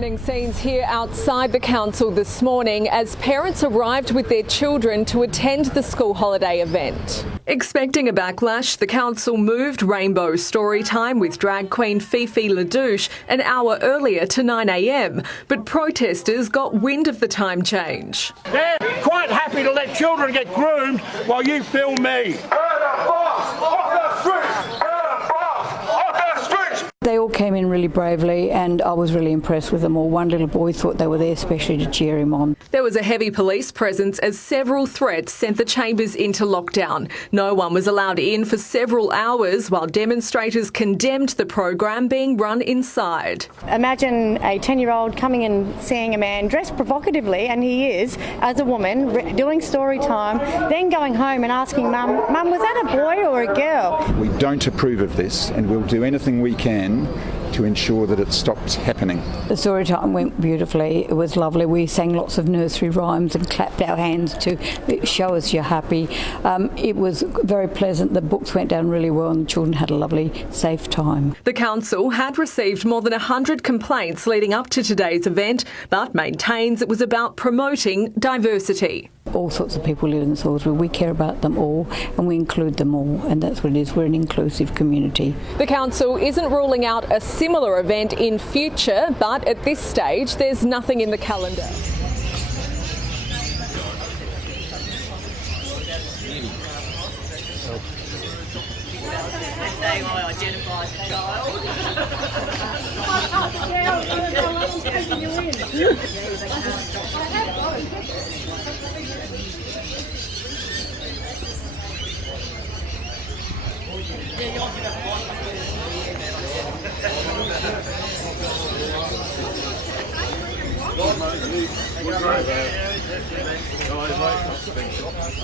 Frightening scenes here outside the council this morning as parents arrived with their children to attend the school holiday event. Expecting a backlash, the council moved Rainbow story time with drag queen Fifi LaDouche an hour earlier to 9 a.m, but protesters got wind of the time change. They're quite happy to let children get groomed while you film me. They all came in really bravely and I was really impressed with them all. One little boy thought they were there especially to cheer him on. There was a heavy police presence as several threats sent the chambers into lockdown. No one was allowed in for several hours while demonstrators condemned the program being run inside. Imagine a 10-year-old coming and seeing a man dressed provocatively, and he is, as a woman, doing story time, then going home and asking Mum, was that a boy or a girl? We don't approve of this and we'll do anything we can to ensure that it stops happening. The story time went beautifully. It was lovely. We sang lots of nursery rhymes and clapped our hands to show us you're happy. It was very pleasant. The books went down really well and the children had a lovely, safe time. The council had received more than 100 complaints leading up to today's event, but maintains it was about promoting diversity. All sorts of people live in Salisbury. We care about them all and we include them all, and that's what it is. We're an inclusive community. The council isn't ruling out a similar event in future, but at this stage there's nothing in the calendar. I identify as a child.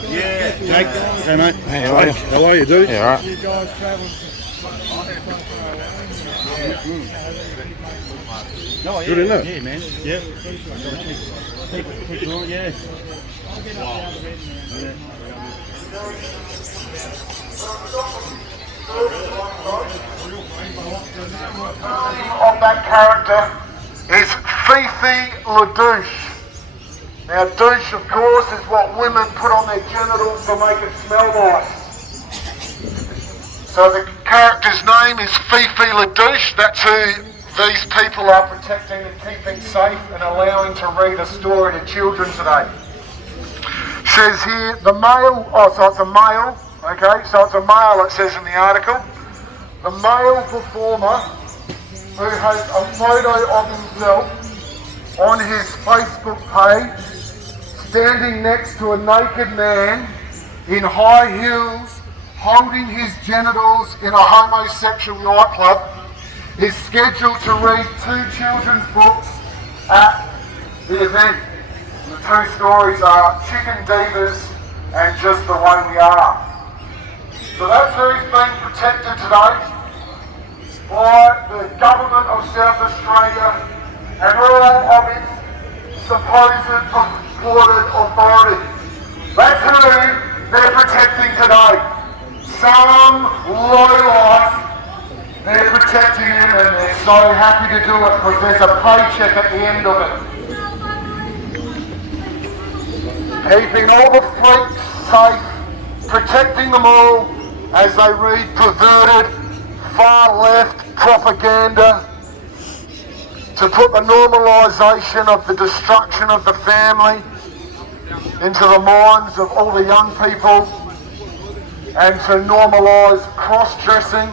Yeah, Jake. Hey mate. Hey, how are you, dude? Yeah, all right. You guys travel. Oh, yeah. Good, isn't it? Yeah, man. Yeah. Keep going, yeah. Of that character is Fifi LaDouche. Now, douche, of course, is what women put on their genitals to make it smell nice. So the character's name is Fifi LaDouche. That's who these people are protecting and keeping safe and allowing to read a story to children today. Says here, the male, so it's a male, okay, so it's a male, it says in the article. The male performer who has a photo of himself on his Facebook page standing next to a naked man in high heels holding his genitals in a homosexual nightclub is scheduled to read 2 children's books at the event. The 2 stories are Chicken Divas and Just the Way We Are. So that's who's being protected today by the government of South Australia and all of its supposed purported authority. That's who they're protecting today. Some lowlife, they're protecting him and they're so happy to do it because there's a paycheck at the end of it. Keeping all the freaks safe, protecting them all as they read perverted, far-left propaganda to put the normalisation of the destruction of the family into the minds of all the young people and to normalise cross-dressing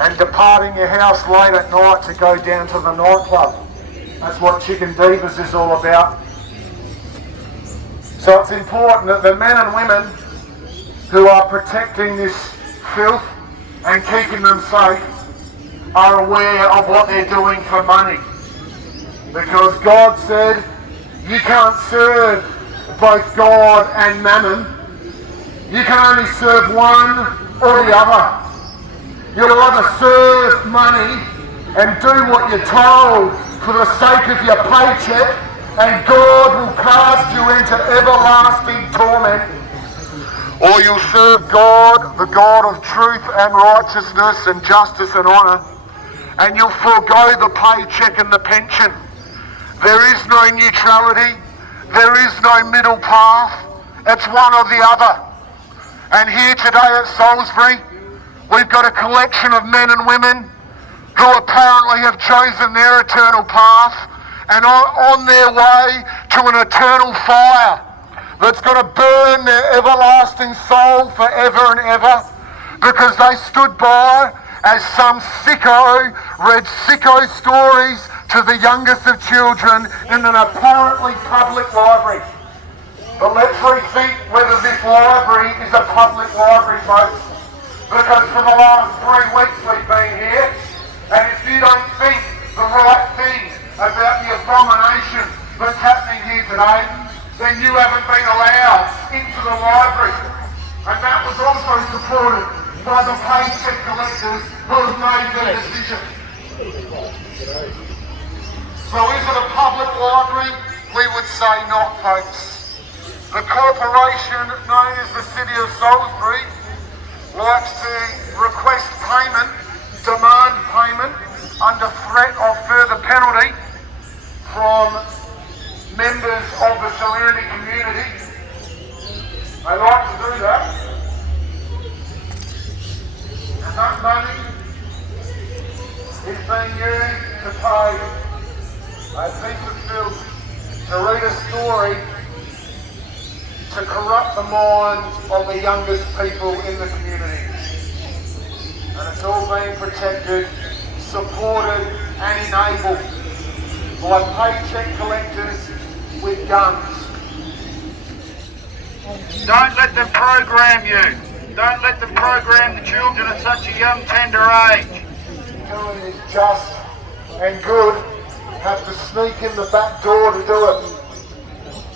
and departing your house late at night to go down to the nightclub. That's what Chicken Divas is all about. So it's important that the men and women who are protecting this filth and keeping them safe are aware of what they're doing for money. Because God said you can't serve both God and mammon. You can only serve one or the other. You'll either serve money and do what you're told for the sake of your paycheck, and God will cast you into everlasting torment, or you'll serve God, the God of truth and righteousness and justice and honour, and you'll forego the paycheck and the pension. There is no neutrality. There is no middle path. It's one or the other. And here today at Salisbury, we've got a collection of men and women who apparently have chosen their eternal path and are on their way to an eternal fire that's going to burn their everlasting soul forever and ever, because they stood by as some sicko read sicko stories to the youngest of children in an apparently public library. But let's rethink whether this library is a public library, folks, because for the last 3 weeks we've been here, and if you don't think the right thing about the abomination that's happening here today, then you haven't been allowed into the library. And that was also supported by the paycheck collectors who have made their decision. So is it a public library? We would say not, folks. The corporation known as the City of Salisbury likes to request payment, demand payment, under threat of further penalty from members of the surrounding community. They like to do that. And that money is being used to pay a piece of filth to read a story to corrupt the minds of the youngest people in the community. And it's all being protected, supported and enabled by paycheck collectors with guns. Don't let them program you. Don't let them program the children at such a young, tender age. Doing is just and good, have to sneak in the back door to do it.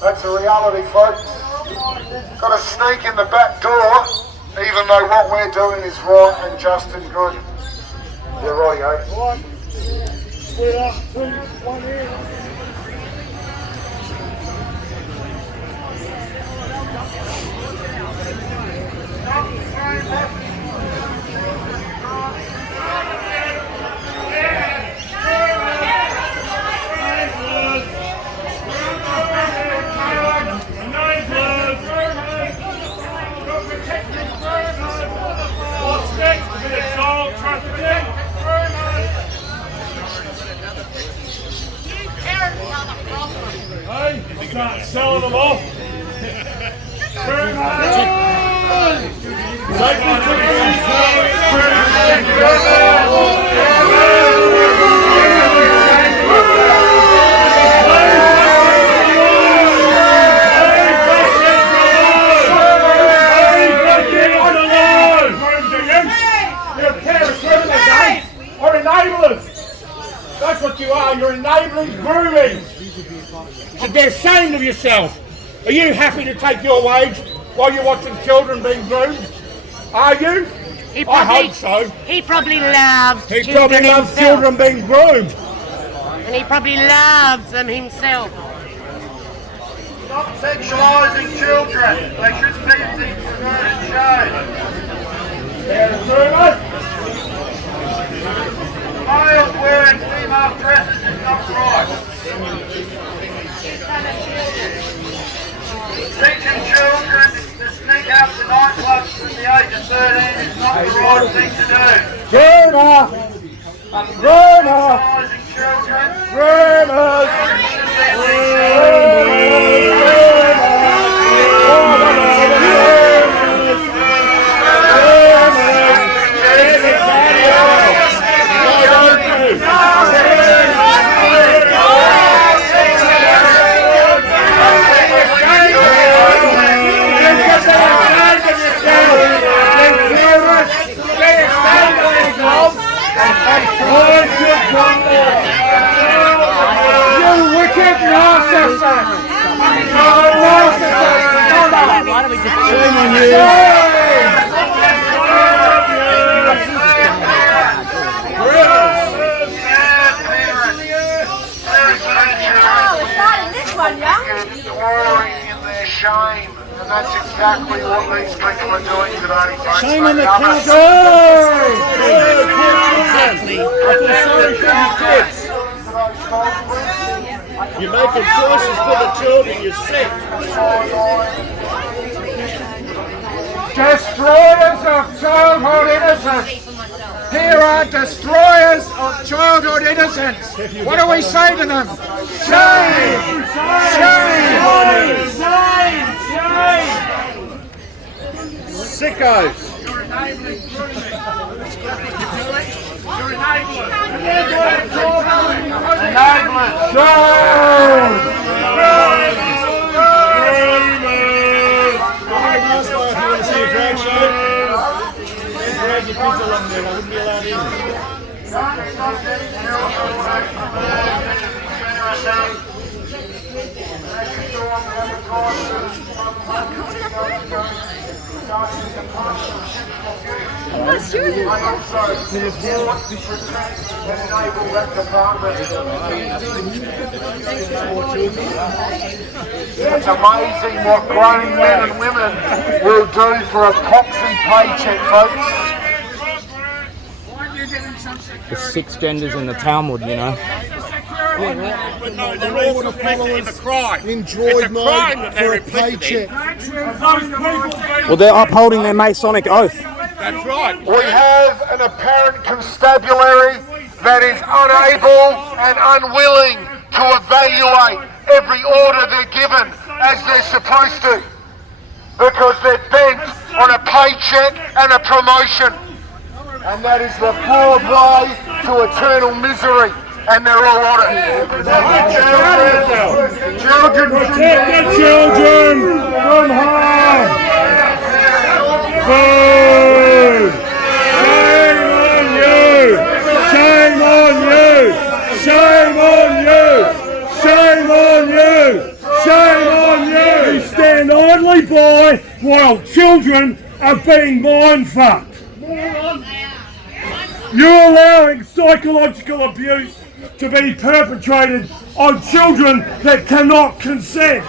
That's a reality, folks. Got to sneak in the back door, even though what we're doing is right and just and good. You're right, eh? What's next? It's all trafficking. Hey, start selling them off. Or enablers. That's what you are. You're enabling grooming. You should be ashamed of yourself. Are you happy to take your wage while you're watching children being groomed? Are you? I hope so. He probably loves He probably loves himself. children being groomed. And he probably loves them himself. Stop sexualising children. They shouldn't be in these perverted shows. Males wearing female dresses is not right. Teaching children to sneak out to nightclubs at the age of 13 is not the right thing to do. Groomer! Groomer! Sexualising children. Groomers! You wicked narcissist! Why don't we just Glory in their shame, and that's exactly what these people are doing today. Shame in the country! Exactly. I feel sorry for your kids. You're making choices for the children. You're sick. Destroyers of childhood innocence. Here are destroyers of childhood innocence. What do we say to them? Shame! Shame! Shame! Shame! Sickos. You're enablers. Drag your kids along there, I wouldn't be allowed in. It's amazing what grown men and women will do for a poxy paycheck, folks. The 6 genders in the Talmud, you know. But no, they're all complicit in the crime. Enjoyed It's a crime that they're for a paycheck. Well, they're upholding their Masonic oath. That's right. We have an apparent constabulary that is unable and unwilling to evaluate every order they're given as they're supposed to, because they're bent on a paycheck and a promotion, and that is the broad way to eternal misery, and they're all on it. Children, Protect the children from harm. Boo! Shame on you! Shame on you! Shame on you! Shame on you! Shame on you! You stand idly by while children are being mind-fucked. You're allowing psychological abuse to be perpetrated on children that cannot consent.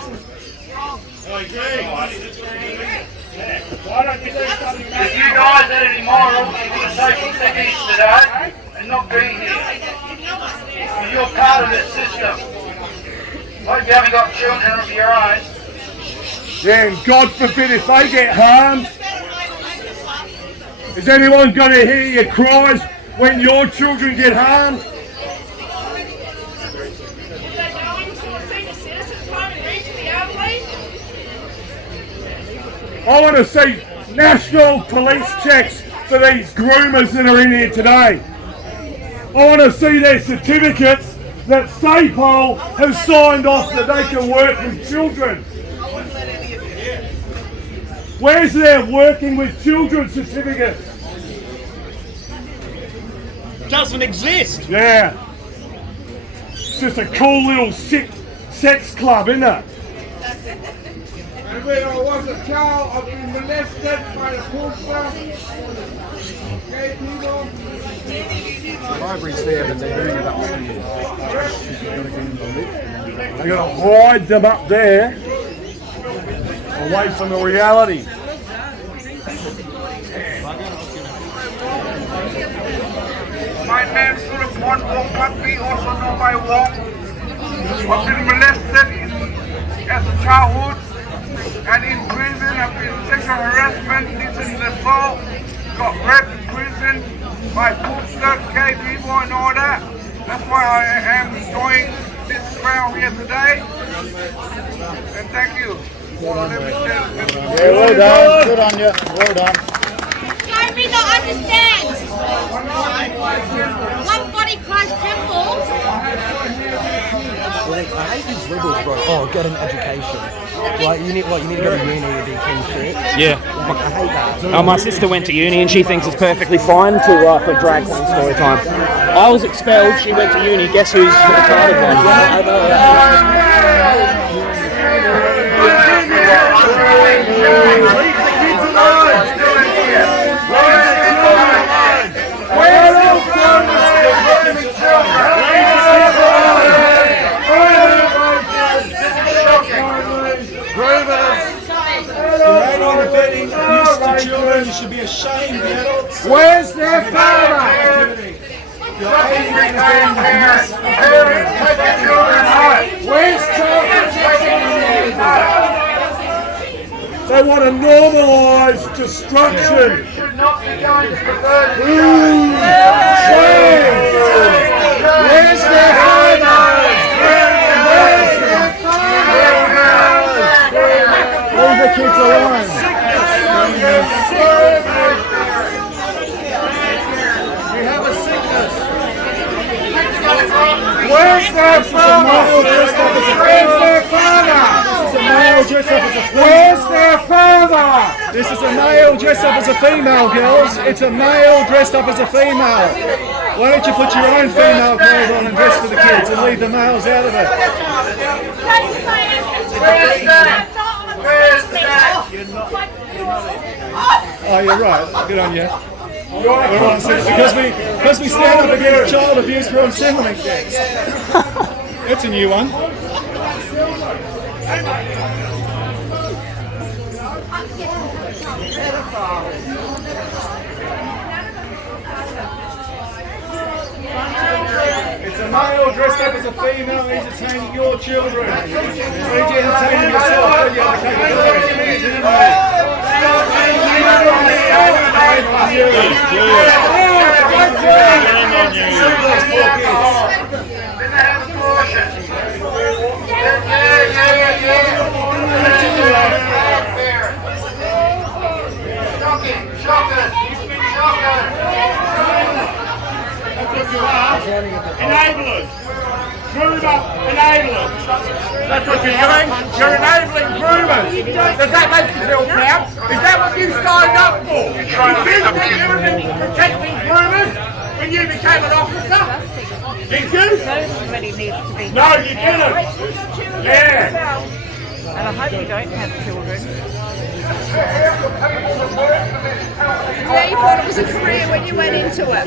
If you guys had any morals, you would have taken ciggies today and not been here. You're part of this system. Hope you haven't got children of your own. Yeah, and God forbid if they get harmed. Is anyone going to hear your cries when your children get harmed? I want to see national police checks for these groomers that are in here today. I want to see their certificates that SAPOL has signed off that they can work with children. Where's their working with children certificate? Doesn't exist. Yeah. It's just a cool little sick sex club, isn't it? And when I was a child, I've been molested by the poster. Gay people. The library's there, but they're doing it upstairs. They're going to hide them up there, away from the reality. My name is Sulaiman Wong, but we also know my Wong. I've been molested as a childhood, and in prison I've been sexual harassment, decent assault, got raped in prison by poster, gay people and all that. That's why I am enjoying this crowd here today. And thank you. Yeah, well done. Good on you. Well done. Show me not understand. One body Christ temple. I hate these liberals, bro. Oh, get an education. Like you need to go to uni to be king shit. Yeah. I hate that. Oh, my sister went to uni and she thinks it's perfectly fine to for drag queen story time. I was expelled, she went to uni, guess who's the retarded one? I know. You should be ashamed, man. Where's their father? Salisbury parents, take your children home. Where's They want to normalise destruction. Should not be going to perverted Where's their fathers? Leave the kids alone. We have a sickness. Where's their father? Where's their father? Where's their father? This is a male dressed up as a female, girls. It's a male dressed up as a female. Why don't you put your own female clothes on and dress for the kids and leave the males out of it? Where's that? Where's that? Oh, you're right. Good on you. We're on because we stand up against child abuse, we're on sibling decks. That's a new one. It's a male dressed up as a female entertaining your children. Are you entertaining yourself? Are you have the Enablers. Groomer enablers. That's what you're doing. You're enabling groomers. Does that make you feel proud? Is that what you signed up for? Did you think you would be protecting groomers when you became an officer? Did you? Everybody needs to be. No, you didn't. Yeah. And I hope you don't have children. Yeah, you thought it was a career when you went into it.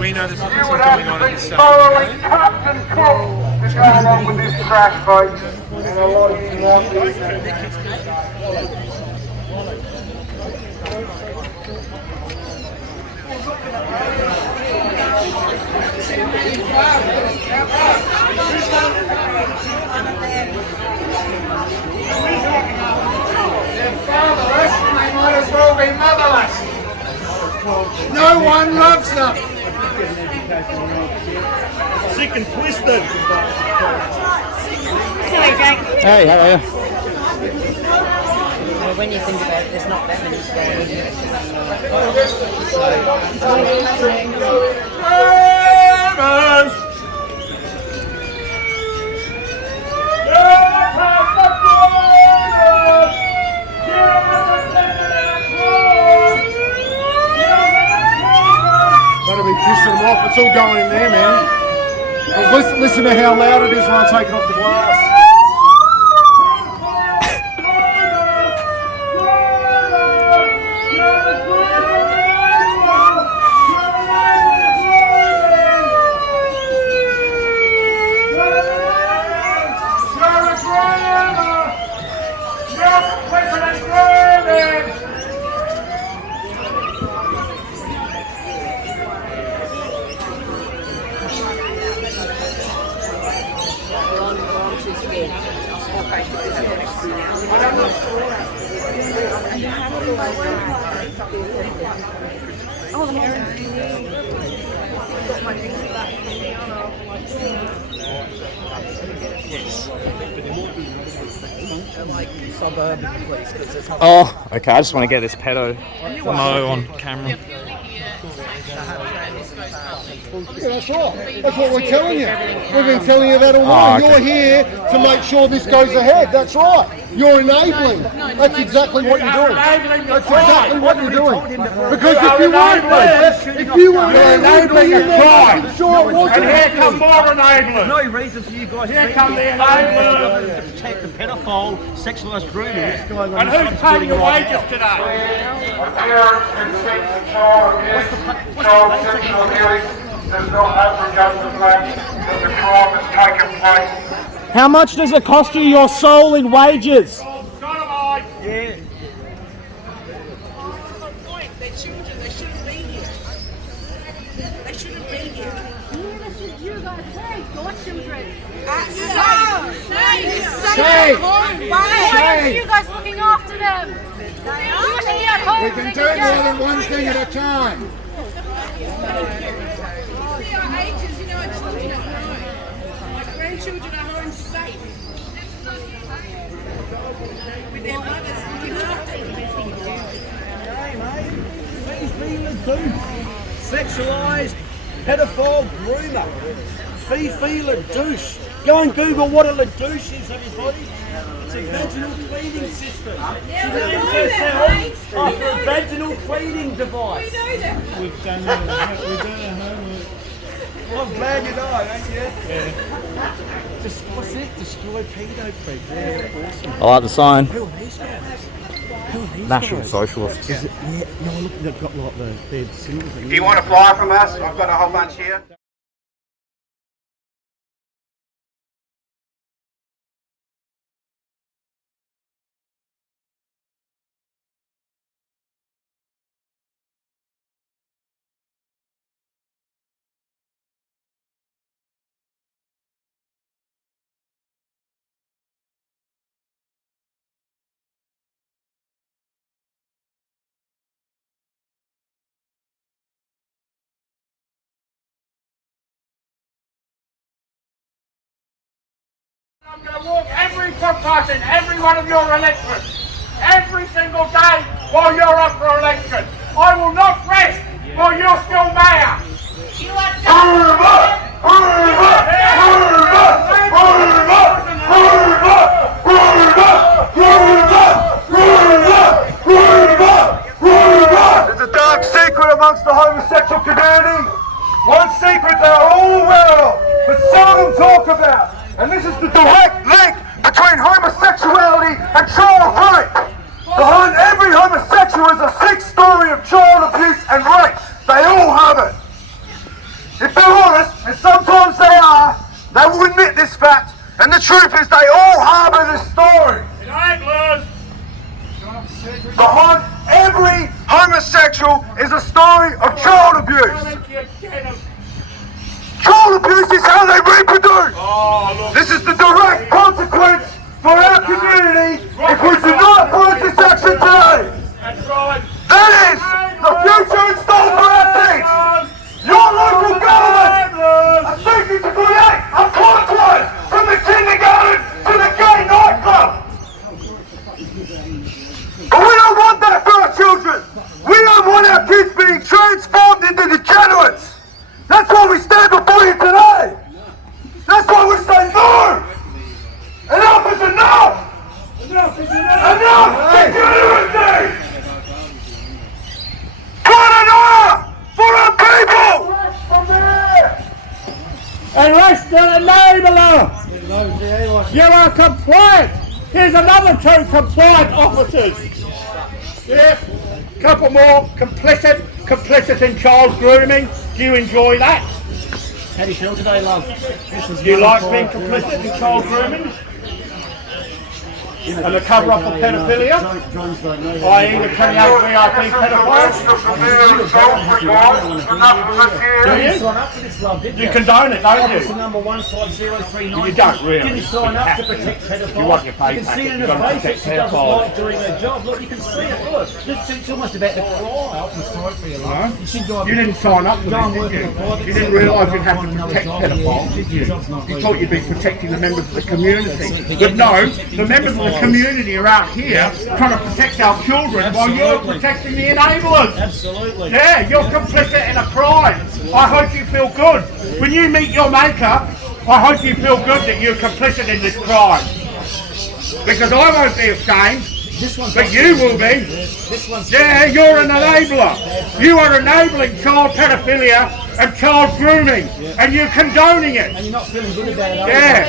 We know there's something going on at the same time. Captain Cook is going on with this trash, folks. And a lot of you want this. They're fatherless, they might as well be motherless. No one loves them. Sick and twisted. Hey, how are you? Well, when you think about it, there's not that many scams. That'll be pissing them off. It's all going in there, man. Listen to how loud it is when I take it off the glass. Oh, okay. I just want to get this pedo Mo on camera. Yeah, that's right. That's what we're telling you. We've been telling you that all along. You're here to make sure this goes ahead. That's right. You're enabling. That's exactly what you're doing. That's exactly what you're doing. Because if you weren't there, if you weren't enabling a crime, sure it wasn't. And here come more enablers. No reason for you guys Here come the enablers. to protect the pedophile, sexualised grooming that's going on. And who's paying your wages today? Parents consent to child sexual abuse does not abrogate the fact that the crime has taken place. How much does it cost you your soul in wages? Yeah. They're children, they shouldn't be here. They shouldn't be here. You guys, where are your children? Safe. Why aren't you guys looking after them? You should be at home. We can do more than one thing at a time. See our ages, you know, our children are home. Our grandchildren are home safe. With their mothers looking after them. Sexualised, pedophile groomer. Fee la douche. Go and Google what a la douche is, everybody. It's a vaginal cleaning system. She names herself after a vaginal cleaning device. We've done our homework. Well, I'm glad you know, ain't you? Yeah. What's it? Destroy pedo freak. Yeah, awesome. I like the sign. Who are these guys? National Socialists. Is it? Yeah, no, look, they've got like their symbols. Do you want a flyer from us? I've got a whole bunch here. I'm going to walk every footpath in every one of your electorates, every single day while you're up for election. I will not rest while you're still mayor. You are There's a dark secret amongst the homosexual community. One secret they are all aware of, but seldom talk about. And this is the direct link between homosexuality and child rape. Behind every homosexual is a sick story of child abuse and rape. They all have it. If they're honest, and sometimes they are, they will admit this fact. And the truth is they all harbour this story. Behind every homosexual is a story of child abuse. Child abuse is how they reproduce. This is the direct consequence for our community if we do not oppose this action today. That is the future in store for our kids. Your local government are seeking to create a pathway from the kindergarten to the gay nightclub. But we don't want that for our children. We don't want our kids being transformed into degenerates. That's why we stand before you today. That's why we say no. Enough is enough. Enough is enough. Enough degeneracy. Paranoia for our people. Arrest an enabler. You are compliant. Here's another two compliant officers. Yes, couple more complicit in child grooming. Do you enjoy that? How do you feel today, love? Do you like being complicit in child grooming? And the cover up of pedophilia, i.e. the 28 VIP pedophiles. Do you? You condone it, don't you? Number 15039. You don't really. Didn't sign up to protect pedophiles. You want your pay You can see it in packet, her you've got to face that protect she doesn't pedophiles. like doing her job. Look, you can see it. Look, it's almost about to cry. I feel sorry for you, love. You didn't sign up for this, did you? You didn't realise you'd have to protect pedophiles, did you? You thought you'd be protecting the members of the community. But no, the members of the community are out here trying to protect our children while you're protecting the enablers. Absolutely. Yeah, you're complicit in a crime. I hope you feel good. When you meet your maker, I hope you feel good that you're complicit in this crime. Because I won't be ashamed. But you will be. Yeah, you're an enabler. You are enabling child pedophilia and child grooming, and you're condoning it. And you're not feeling good about it. Yeah.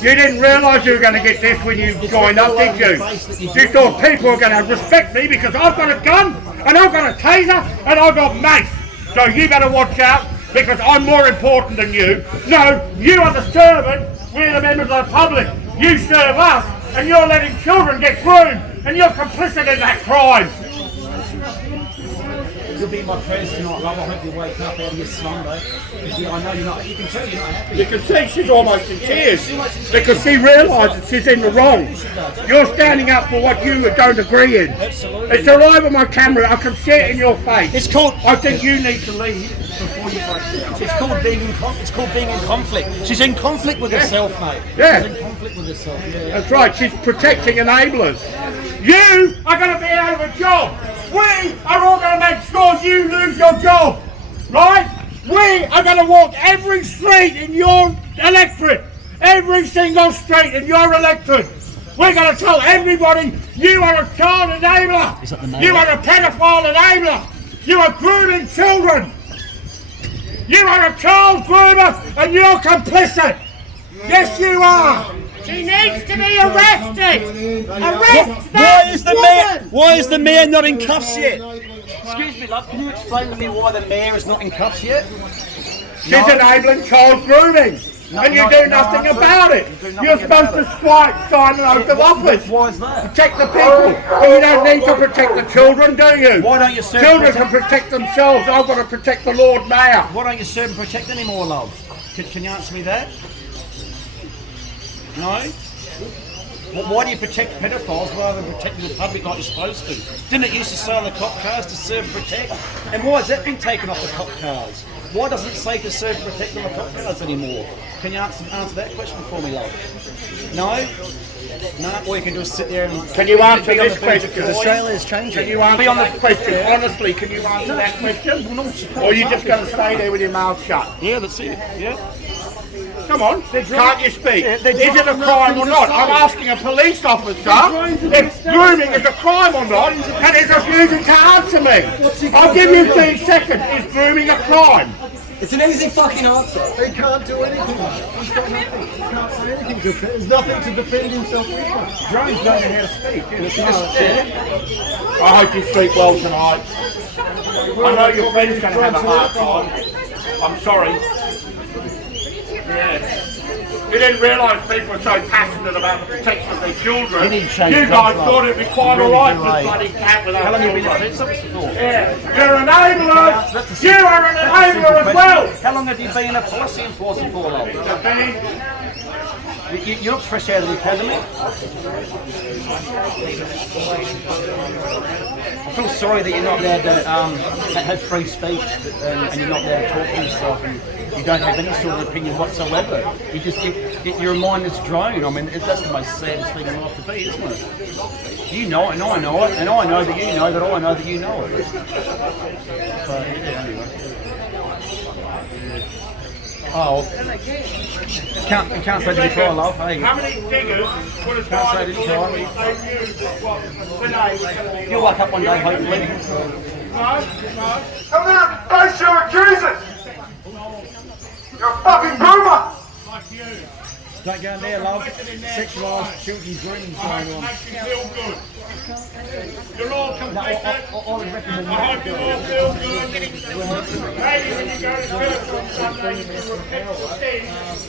You didn't realise you were going to get this when you joined up, did you? You thought people were going to respect me because I've got a gun, and I've got a taser, and I've got mace. So you better watch out, because I'm more important than you. No, you are the servant We're the members of the public. You serve us, and you're letting children get groomed, and you're complicit in that crime. You'll be my prayers tonight, love. I hope you wake up out of your slumber. I know you're not. You can tell you're not happy. You can see she's almost in tears because she realises she's in the wrong. You're standing up for what you don't agree in. Absolutely. It's all over my camera. I can see it in your face. It's called. I think you need to leave before you break down. It's called being in conflict. It's called being in conflict. She's in conflict with herself, mate. Yeah. She's in conflict with herself. Yeah. That's right. She's protecting enablers. You are going to be out of a job. We are all going to make sure you lose your job, right? We are going to walk every street in your electorate, every single street in your electorate. We're going to tell everybody you are a child enabler. You are a pedophile enabler. You are grooming children. You are a child groomer and you're complicit. Yes, you are. She needs to be arrested! Arrest that Why is the mayor not in cuffs yet? Excuse me, love, can you explain to me why the mayor is not in cuffs yet? She's enabling child grooming, and you do nothing about it. You're supposed to sign an oath of office. Why is that? Protect the people. Well, you don't need to protect the children, do you? Why don't you serve Children can protect themselves. I've got to protect the Lord Mayor. Why don't you serve and protect anymore, love? Can you answer me that? No? Well, why do you protect pedophiles rather than protecting the public like you're supposed to? Didn't it used to say on the cop cars to serve and protect? And why has that been taken off the cop cars? Why doesn't it say to serve and protect on the cop cars anymore? Can you answer that question for me, love? No? No? All you can do is sit there and... Can you answer this question? Because Australia is changing. Can you answer that question? Honestly, can you answer that question? Or are you just going to stay there with your mouth shut? Yeah, that's it. Yeah. Come on, can't you speak? Is it a crime or not? I'm asking a police officer if grooming is a crime or not, and he's refusing to answer me. I'll give you 30 seconds. Is grooming a crime? It's an easy fucking answer. He can't do anything. He's got nothing. He can't say anything. There's nothing to defend himself with. Drones don't know how to speak. I hope you sleep well tonight. I know your friend's going to have a hard time. I'm sorry. Yeah. You didn't realise people are so passionate about the protection of their children. You guys thought it'd be quite alright for a bloody cat without children. How long have you been in police for? Yeah. You're an enabler! You are an enabler as well! How long have you been a policy enforcer for, love? You look fresh out of the academy. I feel sorry that you're not allowed to have free speech and you're not allowed to talk to yourself and you don't have any sort of opinion whatsoever. You just you're a mindless drone. I mean, that's the most saddest thing in life to be, isn't it? You know it, and I know it, and I know that you know that I know that you know it. But anyway. Oh, can't say that you try, love. Hey. How many figures would have Can't say that you try. You'll wake up one day, hopefully. No. Come out and face your accusers! You're a fucking groomer! Don't go in there, love. Sexualised children's grooming going on. Makes you feel good. You're all complicit. I would recommend I hope you all feel good. Maybe when you go to church on Sunday, you can repent for sin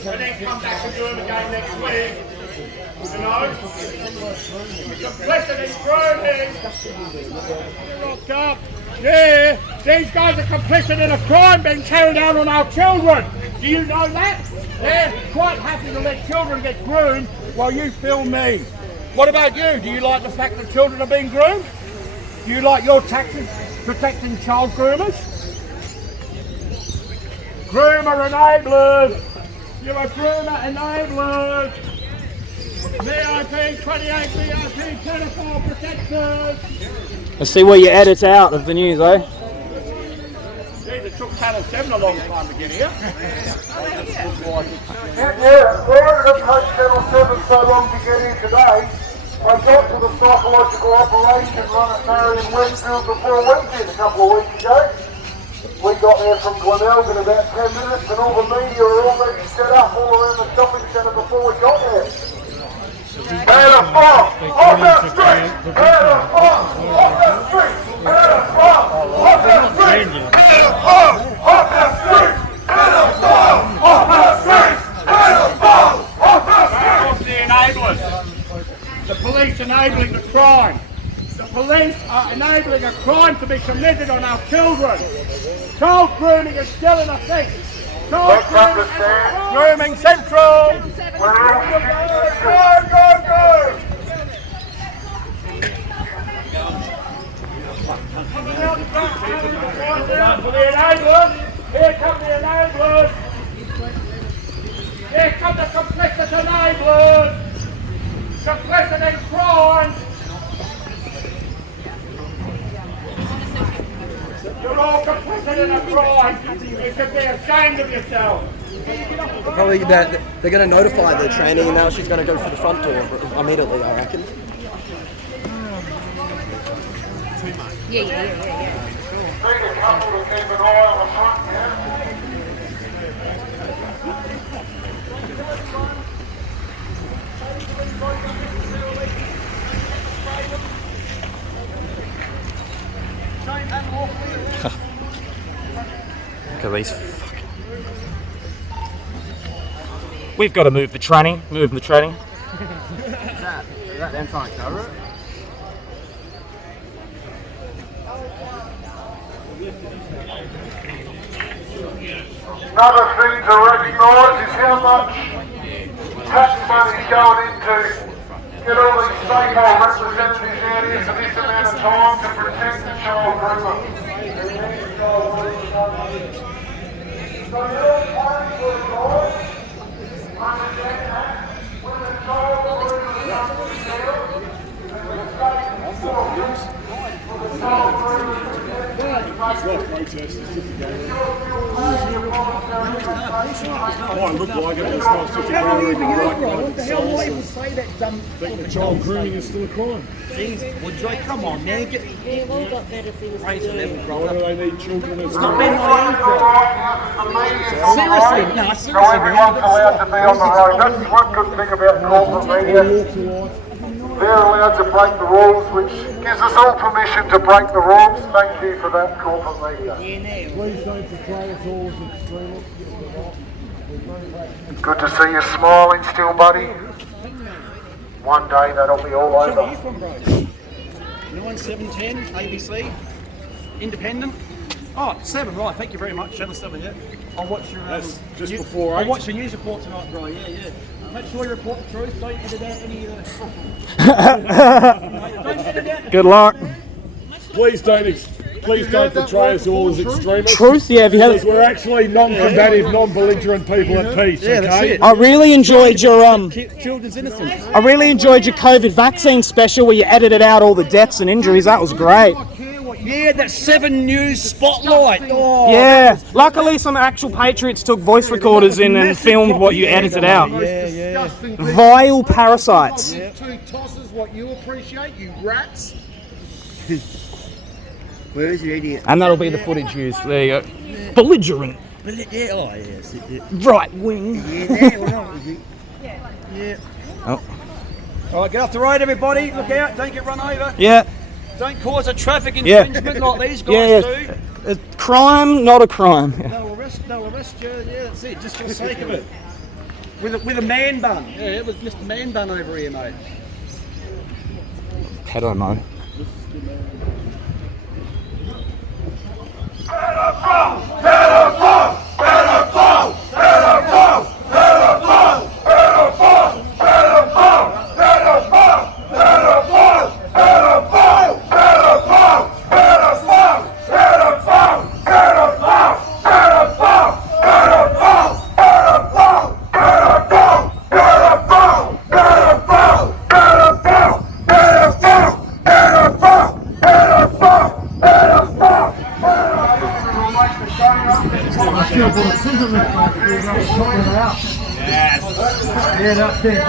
and then come back and do it again next week. You know? Complicit in grooming. You're locked up. Yeah, these guys are complicit in a crime being carried out on our children. Do you know that? They're quite happy to let children get groomed while you film me. What about you? Do you like the fact that children are being groomed? Do you like your taxes protecting child groomers? Groomer enablers! You're a groomer enablers! VIP 28 VIP pedophile protectors! Let's see where your edit's out of the news, eh? It took Channel 7 a long time to get here. Yeah, why did it take Channel 7 so long to get here today? I got to the psychological operation run at Marion Westfield before Wednesday a couple of weeks ago. We got there from Glenelg in about 10 minutes and all the media were already set up all around the shopping centre before we got there. Pedophile! Off that street! Pedophile! Off that street! Pedophile! Off that street! Pedophile! Off that street! Pedophile! Off that street! Pedophile! Off enabling the crime. The police are enabling a crime to be committed on our children. Child grooming is still an offence. Child grooming central. Go, go, go! For the enablers, here come the enablers. Here come the complicit enablers. Complicit in crime. You're all complicit in a crime. You should be ashamed of yourself. Probably they're going to notify the tranny and now she's going to go through the front door immediately, I reckon. Yeah. Need a couple to keep an eye on the front, yeah? Look at these fucking... We've got to move the tranny. Move the tranny. Is that them trying to cover it? Another thing to recognise is how much tax money's going into get all these stakeholder representatives out here for this amount of time to protect the child groomer. So you're all paying for it, guys. Understand that? When the child groomer comes to jail, and the state for the child groomer might look like it, it's not such a crime. What the hell, why even say that dumb thing? The child grooming is still a crime. Jeez, well, Joy, come on, man. We've all got better things to do. Why do they need children as Stop being seriously, no, seriously. So everyone's allowed to be on the road. That's one good thing about corporate media. They're allowed to break the rules, which gives us all permission to break the rules. Thank you for that, corporate media. Please don't portray us all as extremists. Good to see you smiling still, buddy. One day that'll be all over. Where are you from, bro? 9710 ABC, Independent. Oh, 7, right. Thank you very much. Channel 7, yeah. I'll watch your. That's just before 8. I'll watch your news report tonight, bro. Yeah. Make sure you report the truth. Don't edit out any of the. Good luck. Please don't portray us all as extremists. Truth, yeah. Have you had? Because we're actually non-combative, non-belligerent people at peace. Yeah, that's okay. it. I really enjoyed your Children's innocence. I really enjoyed your COVID vaccine special where you edited out all the deaths and injuries. That was great. Yeah, that 7 News spotlight. Oh, Yeah. Luckily, some actual Patriots took voice recorders in and filmed what you edited out. Yeah. Vile parasites. 2 tosses what you appreciate, you rats. Where is your idiot? And that'll be the footage used. There you go. Belligerent. Yeah, oh, yes. Right wing. Yeah. Oh. All right, get off the road, everybody. Look out. Don't get run over. Yeah. Don't cause a traffic infringement like these guys do. A crime, not a crime. They'll arrest you. Yeah, that's it. Just for the sake of it. With a man bun. Yeah, it was Mr. Man Bun over here, mate. Pedo mo. Yeah, that's it.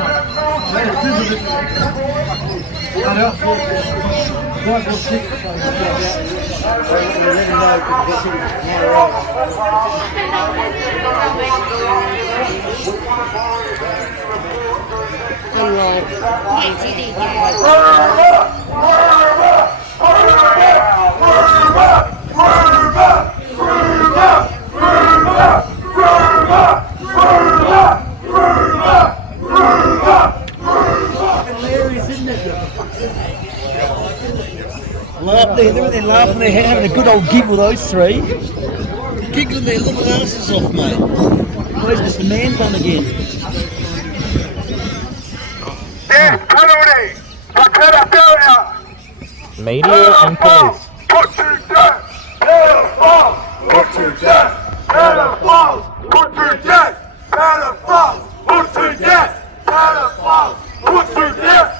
laughing their head, having a good old giggle, those three. Giggling their little asses off, mate. Where's Mr. Man Bun again? Death penalty for pedophilia. Media and police. Put to death. Pedophiles. Put to death. Pedophiles. Put to death. Pedophiles. Put to death. Pedophiles. Put to death.